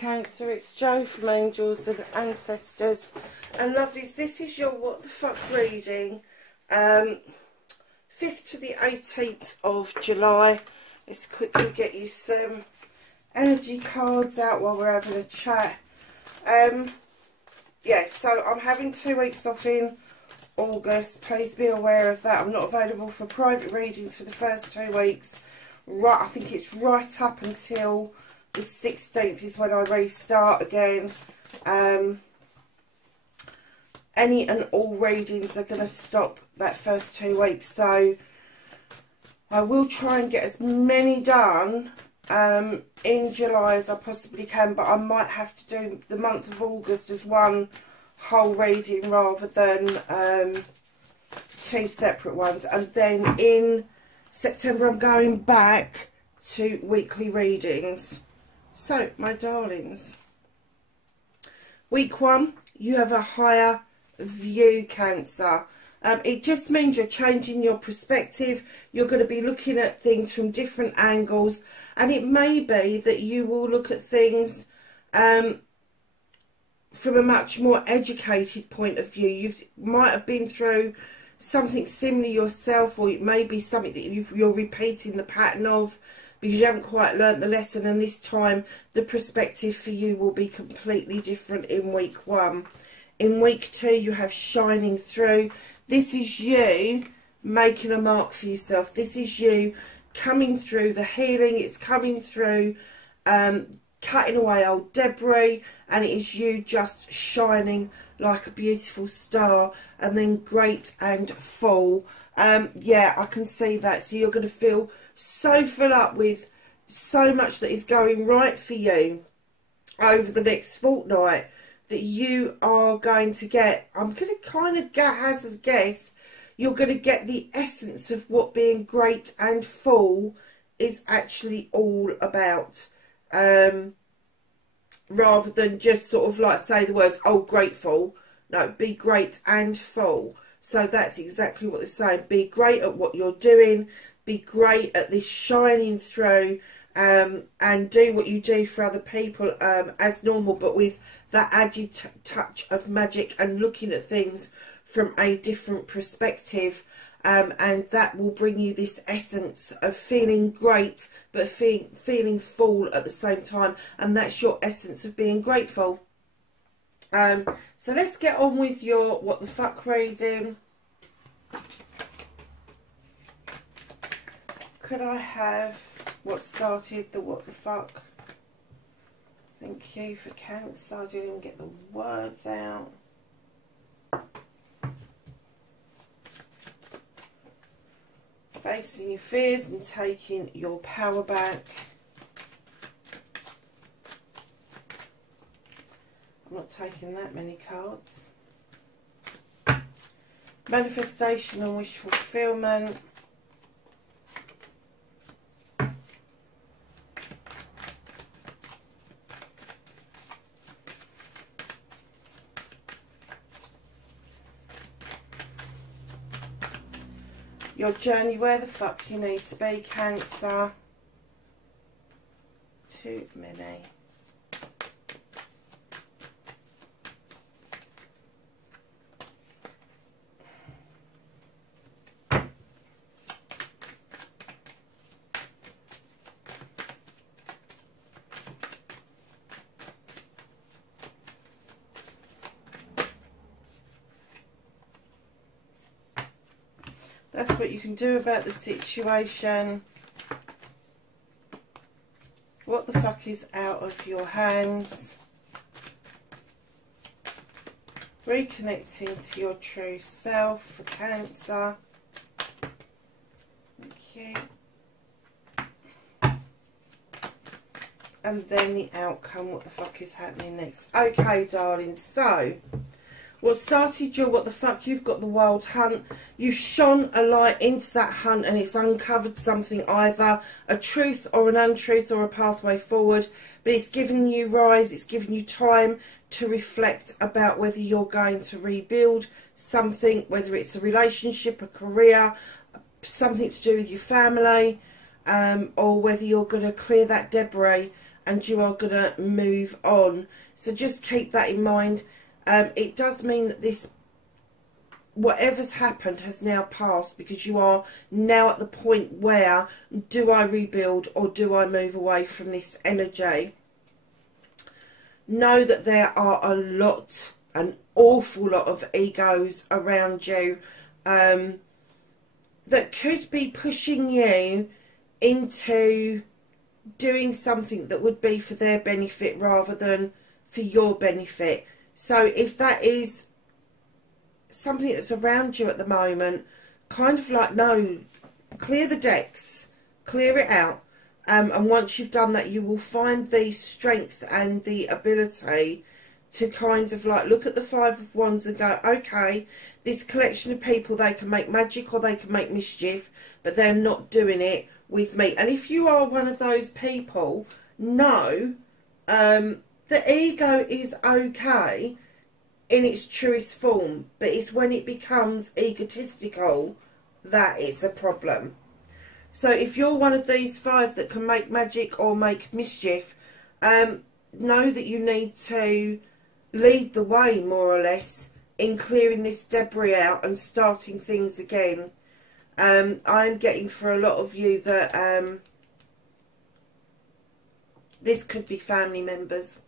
Cancer, it's Jo from Angels and Ancestors and Lovelies. This is your What the Fuck reading, 5th to the 18th of July. Let's quickly get you some energy cards out while we're having a chat. Yeah, so I'm having 2 weeks off in August. Please be aware of that. I'm not available for private readings for the first 2 weeks. Right, I think it's right up until the 16th is when I restart again. Any and all readings are going to stop that first 2 weeks, so I will try and get as many done in July as I possibly can, but I might have to do the month of August as one whole reading rather than 2 separate ones. And then in September I'm going back to weekly readings. So, my darlings, week 1, you have a higher view, Cancer. It just means you're changing your perspective. You're going to be looking at things from different angles, and it may be that you will look at things from a much more educated point of view. You might have been through something similar yourself, or it may be something that you're repeating the pattern of because you haven't quite learnt the lesson, and this time the perspective for you will be completely different in week 1. In week 2, you have shining through. This is you making a mark for yourself. This is you coming through the healing. It's coming through cutting away old debris, and it is you just shining like a beautiful star, and then great and full. Yeah, I can see that. So you're going to feel so full up with so much that is going right for you over the next fortnight that you are going to get, I'm going to kind of hazard a guess, you're going to get the essence of what being great and full is actually all about. Rather than just sort of like say the words, oh, grateful. No, be great and full. So that's exactly what they're saying. Be great at what you're doing. Be great at this shining through, and do what you do for other people as normal, but with that added touch of magic and looking at things from a different perspective. And that will bring you this essence of feeling great, but feeling full at the same time. And that's your essence of being grateful. So let's get on with your What the Fuck reading. Could I have what started the What the Fuck? Thank you for Cancer. I didn't even get the words out. Facing your fears and taking your power back. I'm not taking that many cards. Manifestation and wish fulfillment. Your journey, where the fuck you need to be, Cancer. Too many. That's what you can do about the situation. What the fuck is out of your hands? Reconnecting to your true self for Cancer. Thank you. And then the outcome. What the fuck is happening next? Okay, darling. So, what started your What the Fuck? You've got the Wild Hunt. You've shone a light into that hunt, and it's uncovered something, either a truth or an untruth or a pathway forward. But it's given you rise, it's given you time to reflect about whether you're going to rebuild something, whether it's a relationship, a career, something to do with your family, or whether you're going to clear that debris and you are going to move on. So just keep that in mind. It does mean that this, whatever's happened has now passed, because you are now at the point where, do I rebuild or do I move away from this energy? Know that there are an awful lot of egos around you that could be pushing you into doing something that would be for their benefit rather than for your benefit. So if that is something that's around you at the moment, kind of like, no, clear the decks, clear it out. And once you've done that, you will find the strength and the ability to kind of like look at the Five of Wands and go, okay, this collection of people, they can make magic or they can make mischief, but they're not doing it with me. And if you are one of those people, know the ego is okay in its truest form, but it's when it becomes egotistical that it's a problem. So if you're one of these five that can make magic or make mischief, know that you need to lead the way, more or less, in clearing this debris out and starting things again. I'm getting for a lot of you that this could be family members.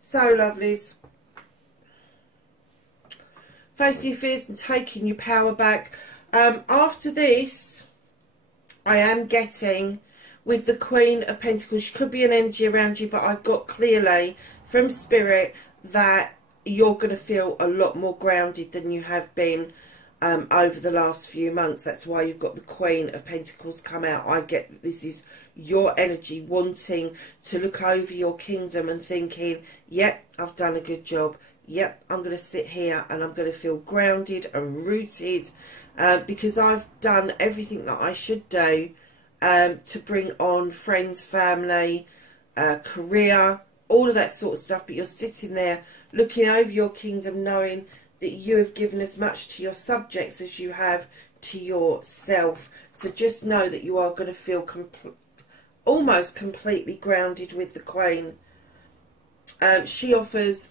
So, lovelies, facing your fears and taking your power back. After this, I am getting with the Queen of Pentacles. She could be an energy around you, but I got clearly from Spirit that you're going to feel a lot more grounded than you have been over the last few months. That's why you've got the Queen of Pentacles come out. I get that this is your energy wanting to look over your kingdom and thinking, yep, I've done a good job. Yep, I'm going to sit here and I'm going to feel grounded and rooted because I've done everything that I should do to bring on friends, family, career, all of that sort of stuff. But you're sitting there looking over your kingdom, knowing that you have given as much to your subjects as you have to yourself. So just know that you are going to feel almost completely grounded with the Queen. She offers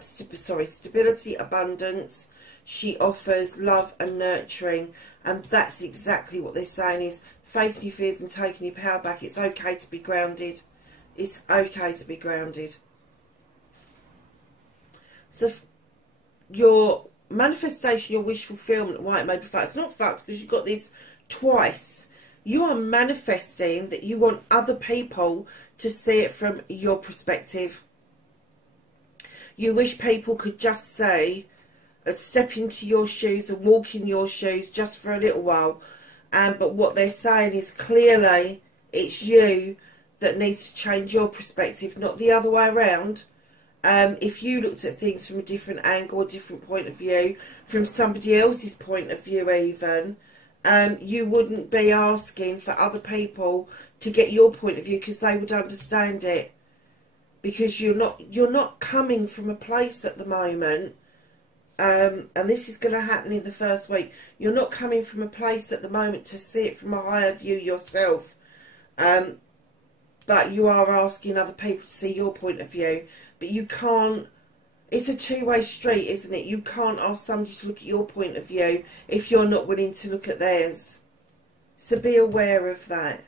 stability, abundance. She offers love and nurturing, and that's exactly what they're saying is facing your fears and taking your power back. It's okay to be grounded. It's okay to be grounded. So your manifestation, your wish fulfillment, why it may be fucked, it's not fucked because you've got this twice. You are manifesting that you want other people to see it from your perspective. You wish people could just say, step into your shoes and walk in your shoes just for a little while. But what they're saying is clearly it's you that needs to change your perspective, not the other way around. If you looked at things from a different angle, a different point of view, from somebody else's point of view even, you wouldn't be asking for other people to get your point of view because they would understand it. Because you're not coming from a place at the moment, and this is going to happen in the first week. You're not coming from a place at the moment to see it from a higher view yourself, but you are asking other people to see your point of view. But you can't. It's a two-way street, isn't it? You can't ask somebody to look at your point of view if you're not willing to look at theirs. So be aware of that.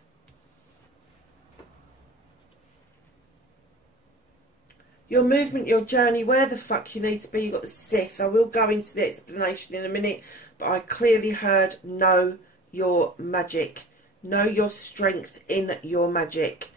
Your movement, your journey, where the fuck you need to be. You've got the Sith. I will go into the explanation in a minute, but I clearly heard know your magic. Know your strength in your magic.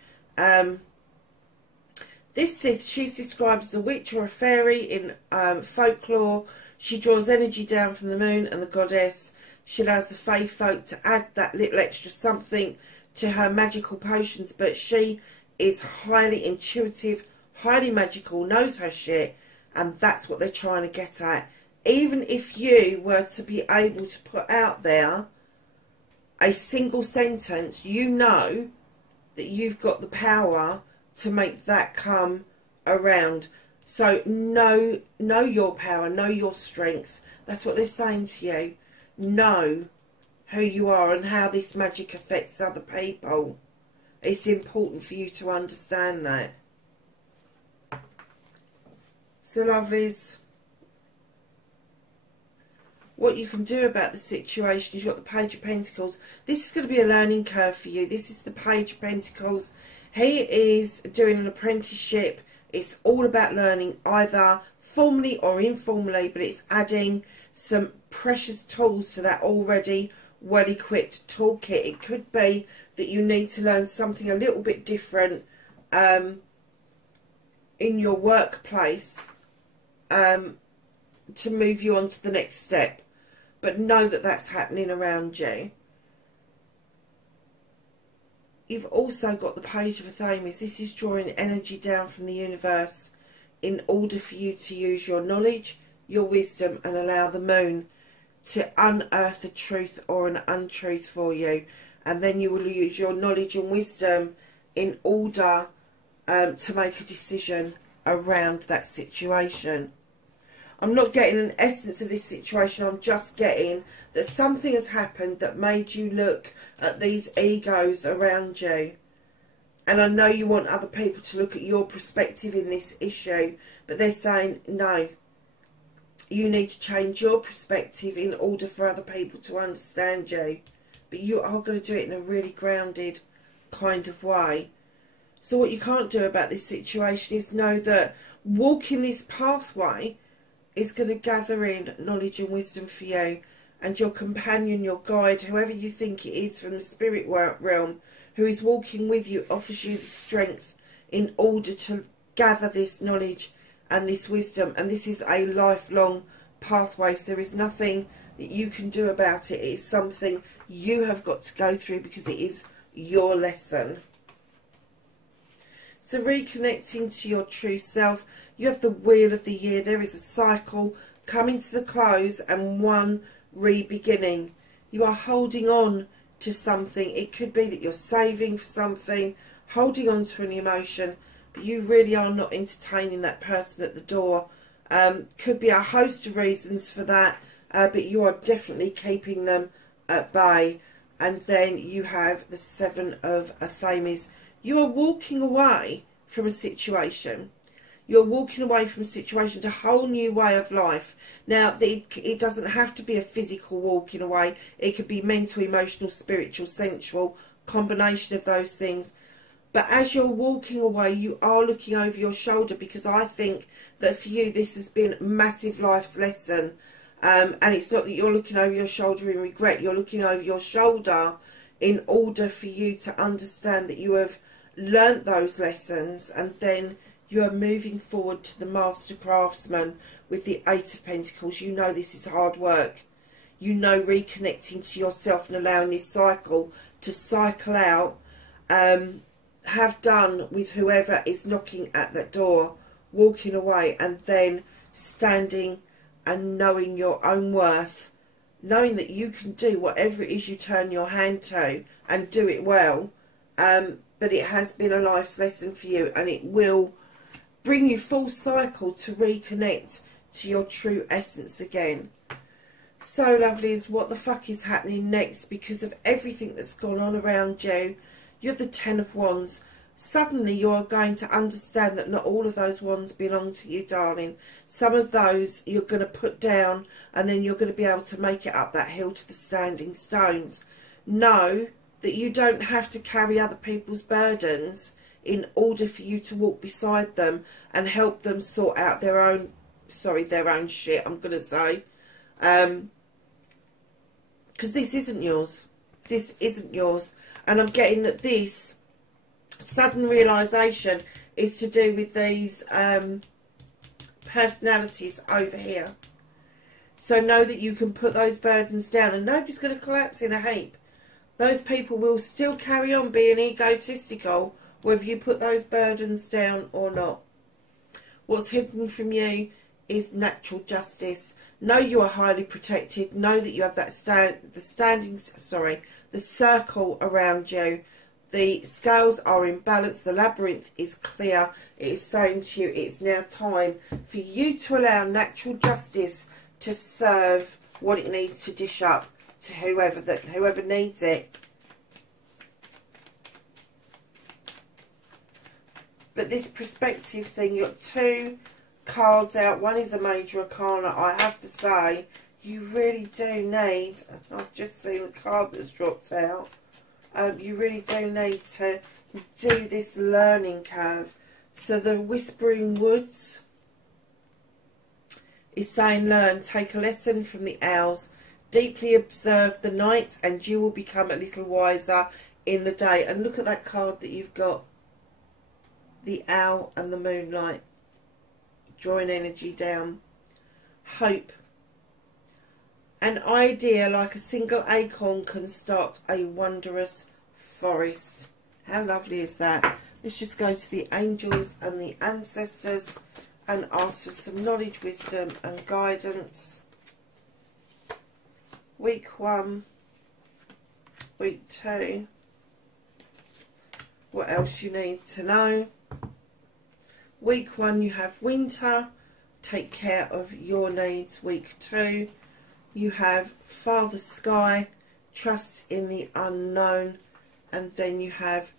This Sith, she's described as a witch or a fairy in folklore. She draws energy down from the moon and the goddess. She allows the fae folk to add that little extra something to her magical potions, but she is highly intuitive, highly magical, knows her shit, and that's what they're trying to get at. Even if you were to be able to put out there a single sentence, you know that you've got the power to make that come around. So know your power, know your strength. That's what they're saying to you. Know who you are and how this magic affects other people. It's important for you to understand that. So lovelies, what you can do about the situation is you've got the Page of Pentacles. This is going to be a learning curve for you. This is the Page of Pentacles. He is doing an apprenticeship. It's all about learning, either formally or informally, but it's adding some precious tools to that already well-equipped toolkit. It could be that you need to learn something a little bit different in your workplace to move you on to the next step. But know that that's happening around you. You've also got the Page of Aries. This is drawing energy down from the universe in order for you to use your knowledge, your wisdom, and allow the moon to unearth a truth or an untruth for you. And then you will use your knowledge and wisdom in order to make a decision around that situation. I'm not getting an essence of this situation. I'm just getting that something has happened that made you look at these egos around you. And I know you want other people to look at your perspective in this issue, but they're saying, no, you need to change your perspective in order for other people to understand you. But you are going to do it in a really grounded kind of way. So what you can't do about this situation is know that walking this pathway is going to gather in knowledge and wisdom for you, and your companion, your guide, whoever you think it is from the spirit realm who is walking with you, offers you the strength in order to gather this knowledge and this wisdom. And this is a lifelong pathway, so there is nothing that you can do about it. It is something you have got to go through because it is your lesson. So reconnecting to your true self, you have the Wheel of the Year. There is a cycle coming to the close and one re-beginning. You are holding on to something. It could be that you're saving for something, holding on to an emotion, but you really are not entertaining that person at the door. Could be a host of reasons for that, but you are definitely keeping them at bay. And then you have the Seven of Aries. You are walking away from a situation. You're walking away from a situation to a whole new way of life. Now, it doesn't have to be a physical walking away. It could be mental, emotional, spiritual, sensual, combination of those things. But as you're walking away, you are looking over your shoulder, because I think that for you, this has been a massive life's lesson. And it's not that you're looking over your shoulder in regret. You're looking over your shoulder in order for you to understand that you have learnt those lessons, and then you are moving forward to the Master Craftsman with the Eight of Pentacles. You know this is hard work. You know reconnecting to yourself and allowing this cycle to cycle out. Have done with whoever is knocking at that door, walking away, and then standing and knowing your own worth. Knowing that you can do whatever it is you turn your hand to and do it well. But it has been a life's lesson for you, and it will bring you full cycle to reconnect to your true essence again. So lovelies, what the fuck is happening next? Because of everything that's gone on around you, you have the Ten of Wands. Suddenly you are going to understand that not all of those wands belong to you, darling. Some of those you're going to put down, and then you're going to be able to make it up that hill to the standing stones. Know that you don't have to carry other people's burdens in order for you to walk beside them and help them sort out their own shit, I'm going to say. Because this isn't yours. This isn't yours. And I'm getting that this sudden realisation is to do with these personalities over here. So know that you can put those burdens down, and nobody's going to collapse in a heap. Those people will still carry on being egotistical, whether you put those burdens down or not. What's hidden from you is natural justice. Know you are highly protected. Know that you have that the circle around you. The scales are in balance. The labyrinth is clear. It is saying to you, it's now time for you to allow natural justice to serve what it needs to dish up to whoever needs it. But this perspective thing, you've got 2 cards out. One is a major arcana. I have to say, you really do need, I've just seen the card that's dropped out, you really do need to do this learning curve. So the Whispering Woods is saying, learn, take a lesson from the owls, deeply observe the night, and you will become a little wiser in the day. And look at that card that you've got, the owl and the moonlight, drawing energy down. Hope. An idea like a single acorn can start a wondrous forest. How lovely is that? Let's just go to the angels and the ancestors and ask for some knowledge, wisdom and guidance. Week 1, week 2. What else you need to know? Week 1, you have winter. Take care of your needs. Week 2, you have Father Sky. Trust in the unknown. And then you have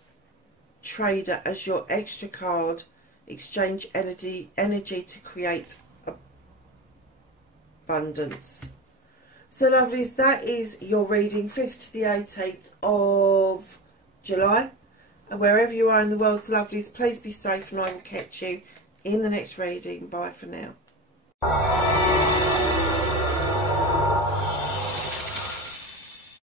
Trader as your extra card. Exchange energy to create abundance. So lovelies, that is your reading, 5th to the 18th of July. And wherever you are in the world, lovelies, please be safe, and I will catch you in the next reading. Bye for now.